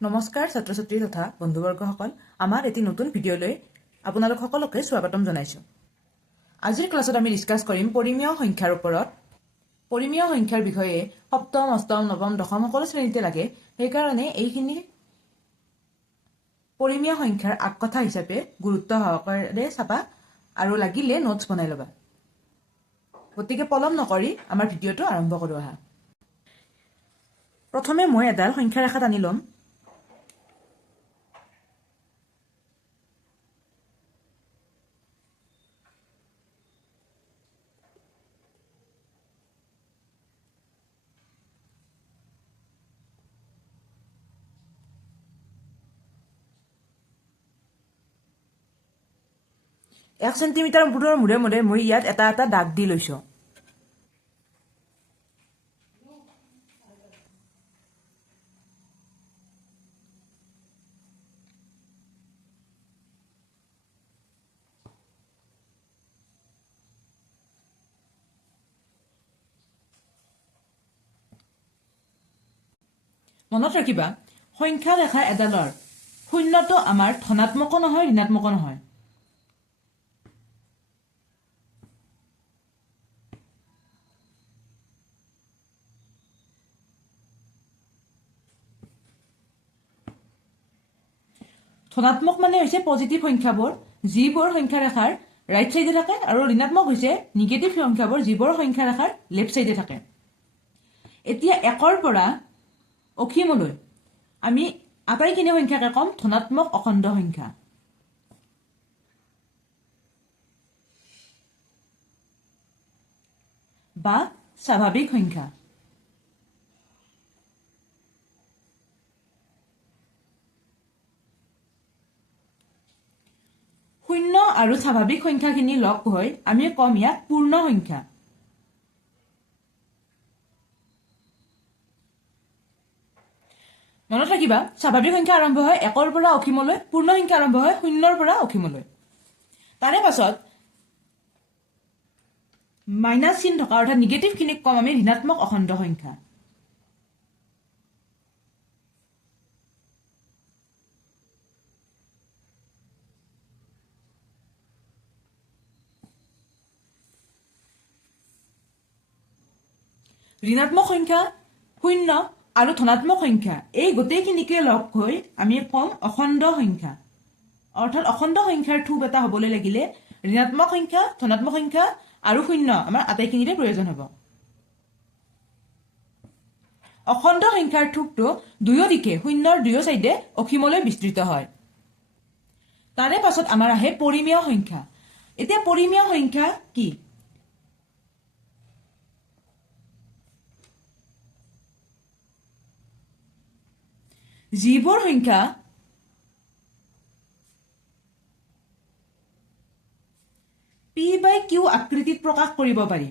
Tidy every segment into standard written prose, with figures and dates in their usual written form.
নমস্কাৰ ছাত্ৰ ছাত্ৰী তথা বন্ধুবৰ্গসকল আমাৰ এটি নতুন ভিডিঅ'লৈ আপোনালোক সকলোকে স্বাগতম জনাইছোঁ। আজিৰ ক্লাছত আমি ডিছকাছ কৰিম পৰিমেয় সংখ্যাৰ ওপৰত। পৰিমেয় সংখ্যাৰ বিষয়ে সপ্তম, অষ্টম, নৱম, দশম সকলো শ্ৰেণীতে লাগে। সেইকাৰণে এইখিনি পৰিমেয় সংখ্যাৰ আগকথা হিচাপে গুৰুত্ব সহকাৰে চাবা আৰু লাগিলে নোটছ বনাই ল'বা। গতিকে পলম নকৰি আমাৰ ভিডিঅ'টো আৰম্ভ কৰোঁ আহা। প্ৰথমে মই এডাল সংখ্যা ৰেখা টানি ল'ম। এক চেণ্টিমিটাৰ মূৰে মূৰে মই ইয়াত এটা এটা দাগ দি লৈছোঁ। মনত ৰাখিবা, সংখ্যা ৰেখা এডালৰ শূন্যটো আমাৰ ধনাত্মকো নহয় ঋণাত্মকো নহয়। ধনাত্মক মানে হৈছে পজিটিভ সংখ্যাবোৰ, যিবোৰ সংখ্যা ৰেখাৰ ৰাইট চাইডে থাকে, আৰু ঋণাত্মক হৈছে নিগেটিভ সংখ্যাবোৰ, যিবোৰ সংখ্যা ৰেখাৰ লেফ্ট চাইডে থাকে। এতিয়া একৰ পৰা অসীমলৈ আমি আটাইখিনি সংখ্যাকে কম ধনাত্মক অখণ্ড সংখ্যা। বা স্বাভাৱিক সংখ্যা। শূন্য আৰু স্বাভাৱিক সংখ্যাখিনি লগ হৈ আমি কম ইয়াক পূৰ্ণ সংখ্যা। মনত ৰাখিবা, স্বাভাৱিক সংখ্যা আৰম্ভ হয় একৰ পৰা অসীমলৈ, পূৰ্ণ সংখ্যা আৰম্ভ হয় শূন্যৰ পৰা অসীমলৈ। তাৰে পাছত মাইনাছ চিন থকা অৰ্থাৎ নিগেটিভখিনিক কম আমি ঋণাত্মক অখণ্ড সংখ্যা। ঋণাত্মক সংখ্যা, শূন্য আৰু ধনাত্মক সংখ্যা এই গোটেইখিনিকে লগ হৈ আমি কম অখণ্ড সংখ্যা। অৰ্থাৎ অখণ্ড সংখ্যাৰ থূপ এটা হ'বলৈ লাগিলে ঋণাত্মক সংখ্যা, ধনাত্মক সংখ্যা আৰু শূন্য আমাৰ আটাইখিনিৰে প্ৰয়োজন হ'ব। অখণ্ড সংখ্যাৰ থূপটো দুয়ো দিশে, শূন্যৰ দুয়ো চাইডে অসীমলৈ বিস্তৃত হয়। তাৰে পাছত আমাৰ আহে পৰিমেয় সংখ্যা। এতিয়া পৰিমেয় সংখ্যা কি? যিবোৰ সংখ্যা P/Q আকৃতিত প্ৰকাশ কৰিব পাৰি।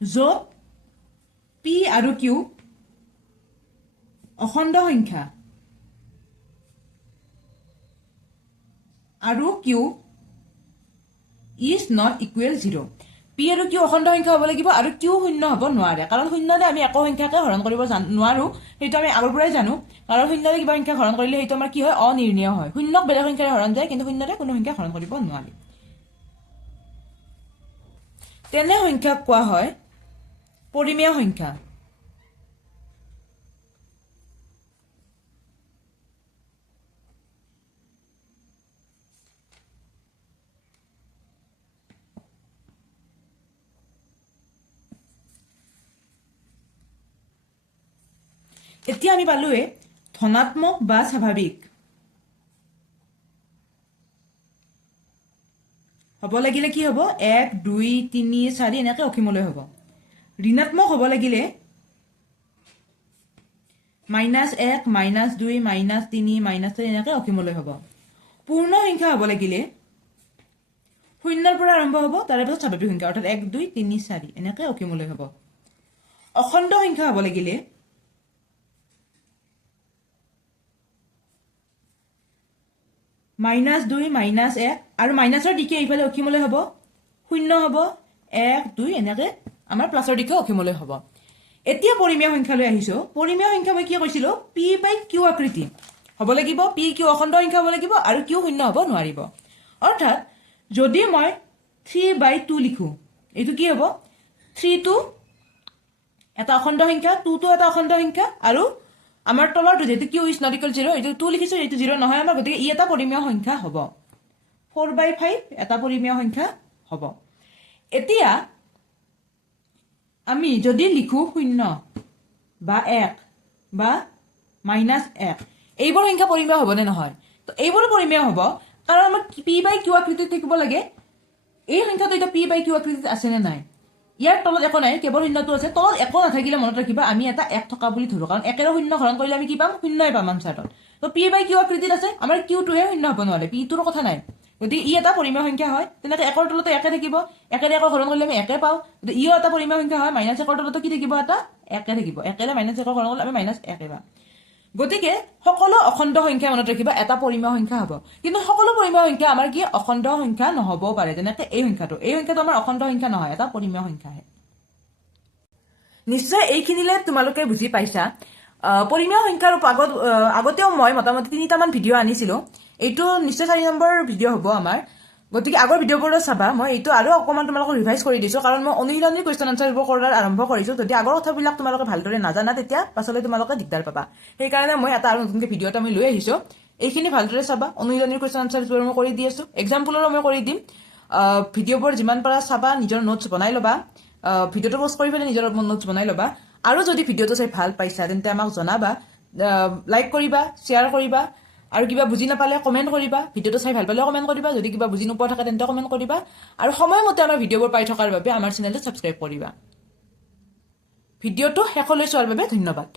য'ত P আৰু Q অখণ্ড সংখ্যা আৰু Q is not equal 0. P আৰু Q অখণ্ড সংখ্যা হ'ব লাগিব আৰু Q শূন্য হ'ব নোৱাৰে, কাৰণ শূন্যৰে আমি একো সংখ্যাকে হৰণ কৰিব নোৱাৰো। সেইটো আমি আগৰ পৰাই জানো, কাৰণ শূন্যৰে কিবা সংখ্যা হৰণ কৰিলে সেইটো আমাৰ কি হয়, অনিৰ্ণেয় হয়। শূন্যক বেলেগ সংখ্যাৰে হৰণ যায়, কিন্তু শূন্যৰে কোনো সংখ্যা হৰণ কৰিব নোৱাৰি। তেনে সংখ্যাক কোৱা হয় পৰিমেয় সংখ্যা। এতিয়া আমি পালোৱে ধনাত্মক বা স্বাভাৱিক হ'ব লাগিলে কি হ'ব, 1, 2, 3, 4 এনেকৈ অসীমলৈ হ'ব। ঋণাত্মক হ'ব লাগিলে -1, -2, -3, -4 এনেকৈ অসীমলৈ হ'ব। পূৰ্ণ সংখ্যা হ'ব লাগিলে শূন্যৰ পৰা আৰম্ভ হ'ব, তাৰে পাছত স্বাভাৱিক সংখ্যা অৰ্থাৎ 1, 2, 3, 4 এনেকৈ অসীমলৈ হ'ব। অখণ্ড সংখ্যা হ'ব লাগিলে -2, -1 আৰু মাইনাছৰ দিশে এইফালে অসীমলৈ হ'ব 0 হ'ব 1 2 এনেকৈ আমাৰ প্লাছৰ দিশে অসীমলৈ হ'ব এতিয়া পৰিমেয় সংখ্যালৈ আহিছো পৰিমেয় সংখ্যা মই কি কৈছিলো p বাই q আকৃতি হ'ব লাগিব p q অখণ্ড সংখ্যা হ'ব লাগিব আৰু q 0 হ'ব নোৱাৰিব অৰ্থাৎ যদি মই 3/2 লিখো এইটো কি হ'ব 3 টো এটা অখণ্ড সংখ্যা 2 টো এটা অখণ্ড সংখ্যা আৰু আমাৰ তলৰটো যেটো q is not equal 0 এইটো 2 লিখিছো এইটো 0 নহয় আমাৰ গতিকে ই এটা পৰিমেয় সংখ্যা হ'ব 4/5 এটা পৰিমেয় সংখ্যা হ'ব এতিয়া আমি যদি লিখো 0 বা 1 বা -1 এইবোৰ সংখ্যা পৰিমেয় হ'ব নে নহয় তো এইবোৰ পৰিমেয় হ'ব কাৰণ আমাৰ p বাই q আকৃতিত থাকিব লাগে এই সংখ্যাটো এটা p বাই q আকৃতিত আছে নে নাই ইয়াৰ তলত একো নাই কেৱল শূন্যটো আছে তলত একো নাথাকিলে মনত ৰাখিবা আমি এটা 1 থকা বুলি ধৰো কাৰণ 1 আৰু 0 হৰণ কৰিলে আমি কি পাম 0 পাম আনসাৰত তো p বাই q আকৃতিত আছে আমাৰ q টোহে 0 হ'ব নোৱাৰে p টোৰ কথা নাই গতিকে ই এটা পৰিমেয় সংখ্যা হয় তেনেকৈ 1 ৰ তলতে 1 থাকিব 1 ৰে 1 হৰণ কৰিলে আমি 1 পাওঁ গতিকে ইও এটা পৰিমেয় সংখ্যা হয় -1 ৰ তলতে কি থাকিব এটা 1 থাকিব 1 ৰে -1 হৰণ কৰিলে আমি -1 পাম গতিকে সকলো অখণ্ড সংখ্যা মনত ৰাখিবা এটা পৰিমেয় সংখ্যা হ'ব কিন্তু সকলো পৰিমেয় সংখ্যা আমাৰ কি অখণ্ড সংখ্যা নহ'ব পাৰে যেনেকৈ এই সংখ্যাটো আমাৰ অখণ্ড সংখ্যা নহয় এটা পৰিমেয় সংখ্যাহে নিশ্চয় এইখিনিলে তোমালোকে বুজি পাইছা পৰিমেয় সংখ্যাৰ আগতেও মই মোটামুটি 3টা মান ভিডিঅ' আনিছিলো এইটো নিশ্চয় 4 নম্বৰ ভিডিঅ' হ'ব আমাৰ গতিকে আগৰ ভিডিঅ'বোৰো চাবা মই এইটো আৰু অকমান তোমালোকক ৰিভাইজ কৰি দিছো কাৰণ মই অনুশীলনী কোৱেশ্চন আনসাৰবোৰ কৰাৰ আৰম্ভ কৰিছো যদি আগৰ কথাবিলাক তোমালোকে ভালদৰে নাজানা তেতিয়া পাছলৈ তোমালোকে দিগদাৰ পাবা সেই কাৰণে মই এটা আৰু নতুনকৈ ভিডিঅ' এটা মই লৈ আহিছো এইখিনি ভালদৰে চাবা অনুশীলনীৰ কোৱেশ্চন আনসাৰবোৰ মই কৰি দি আছো এক্সাম্পলৰো মই কৰি দিম ভিডিঅ'বোৰ যিমান পাৰা চাবা নিজৰ নোটছ বনাই ল'বা ভিডিঅ'টো পষ্ট কৰি পেলাই নিজৰ নোটছ বনাই ল'বা আৰু যদি ভিডিঅ'টো চাই ভাল পাইছা তেন্তে আমাক জনাবা লাইক কৰিবা শ্বেয়াৰ কৰিবা আৰু কিবা বুজি নাপালে কমেন্ট কৰিবা ভিডিঅ'টো চাই ভাল পালে কমেন্ট কৰিবা যদি কিবা বুজি নোপোৱা থাকে তেন্তে কমেন্ট কৰিবা আৰু সময়মতে আমাৰ ভিডিঅ'বোৰ পাই থকাৰ বাবে আমাৰ চেনেলটো সাবস্ক্ৰাইব কৰিবা ভিডিঅ'টো শেষলৈ চোৱাৰ বাবে ধন্যবাদ